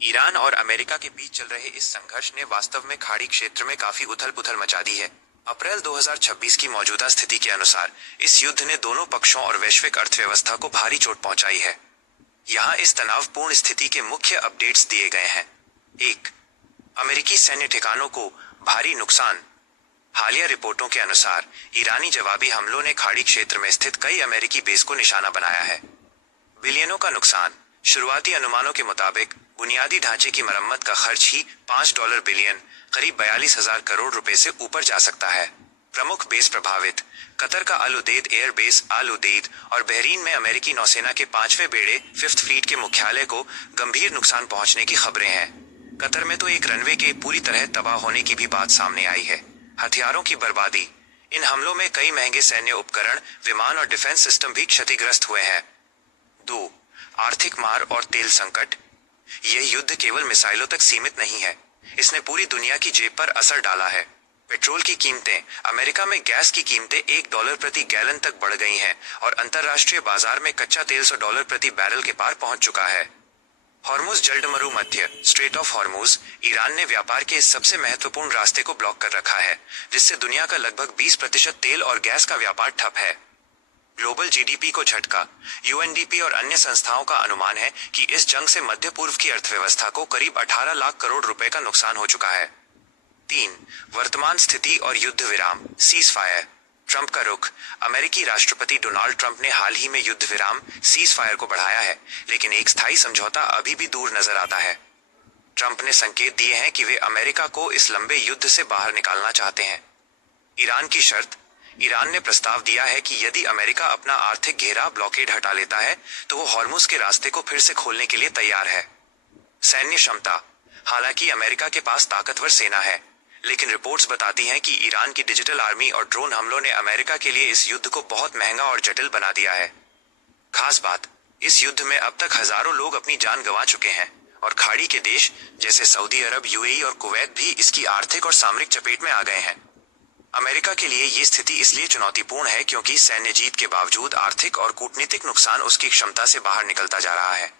Iran और America के बीच चल रहे इस संघर्ष ने वास्तव में खाड़ी क्षेत्र में काफी उथल-पुथल मचा दी है। अप्रैल 2026 की मौजूदा स्थिति के अनुसार इस युद्ध ने दोनों पक्षों और वैश्विक अर्थव्यवस्था को भारी चोट पहुंचाई है। यहाँ इस तनावपूर्ण स्थिति के मुख्य अपडेट्स दिए गए हैं। 1. अमेरिकी सैन्य ठिकानों को भारी नुकसान। हालिया रिपोर्टों के अनुसार ईरानी जवाबी हमलों ने खाड़ी क्षेत्र में स्थित कई अमेरिकी बेस को निशाना बनाया है। बिलियनों का नुकसान। शुरुआती अनुमानों के मुताबिक बुनियादी ढांचे की मरम्मत का खर्च ही $5 बिलियन, करीब 42,000 करोड़ रुपए से ऊपर जा सकता है। प्रमुख बेस प्रभावित। कतर का अल उदेद एयर बेस अल उदेद और बहरीन में अमेरिकी नौसेना के 5वें बेड़े 5th फ्लीट के मुख्यालय को गंभीर नुकसान पहुंचने की खबरें हैं। कतर में तो एक रनवे के पूरी तरह तबाह होने की भी बात सामने आई है। हथियारों की बर्बादी। इन हमलों में कई महंगे सैन्य उपकरण, विमान और डिफेंस सिस्टम भी क्षतिग्रस्त हुए हैं। 2. आर्थिक मार और तेल संकट। यह युद्ध केवल मिसाइलों तक सीमित नहीं है, इसने पूरी दुनिया की जेब पर असर डाला है। पेट्रोल की कीमतें। अमेरिका में गैस की कीमतें $1 प्रति गैलन तक बढ़ गई हैं और अंतर्राष्ट्रीय बाजार में कच्चा तेल $100 प्रति बैरल के पार पहुंच चुका है। हॉर्मुज जलडमरू मध्य स्ट्रेट ऑफ हॉर्मुज ईरान ने व्यापार के इस सबसे महत्वपूर्ण रास्ते को ब्लॉक कर रखा है, जिससे दुनिया का लगभग 20% तेल और गैस का व्यापार ठप है। ग्लोबल जीडीपी को झटका। यूएनडीपी और अन्य संस्थाओं का अनुमान है कि इस जंग से मध्य पूर्व की अर्थव्यवस्था को करीब 18 लाख करोड़ रुपए का नुकसान हो चुका है। 3. वर्तमान स्थिति और युद्ध विराम सीज फायर। ट्रंप का रुख। अमेरिकी राष्ट्रपति डोनाल्ड ट्रंप ने हाल ही में युद्ध विराम सीज फायर को बढ़ाया है, लेकिन एक स्थायी समझौता अभी भी दूर नजर आता है। ट्रंप ने संकेत दिए हैं कि वे अमेरिका को इस लंबे युद्ध से बाहर निकालना चाहते हैं। ईरान की शर्त। ईरान ने प्रस्ताव दिया है कि यदि अमेरिका अपना आर्थिक घेरा ब्लॉकेड हटा लेता है तो वो हॉर्मुज के रास्ते को फिर से खोलने के लिए तैयार है। सैन्य क्षमता। हालांकि अमेरिका के पास ताकतवर सेना है, लेकिन रिपोर्ट्स बताती हैं कि ईरान की डिजिटल आर्मी और ड्रोन हमलों ने अमेरिका के लिए इस युद्ध को बहुत महंगा और जटिल बना दिया है। खास बात, इस युद्ध में अब तक हजारों लोग अपनी जान गंवा चुके हैं और खाड़ी के देश जैसे सऊदी अरब, यूएई और कुवैत भी इसकी आर्थिक और सामरिक चपेट में आ गए हैं। अमेरिका के लिए ये स्थिति इसलिए चुनौतीपूर्ण है क्योंकि सैन्य जीत के बावजूद आर्थिक और कूटनीतिक नुकसान उसकी क्षमता से बाहर निकलता जा रहा है।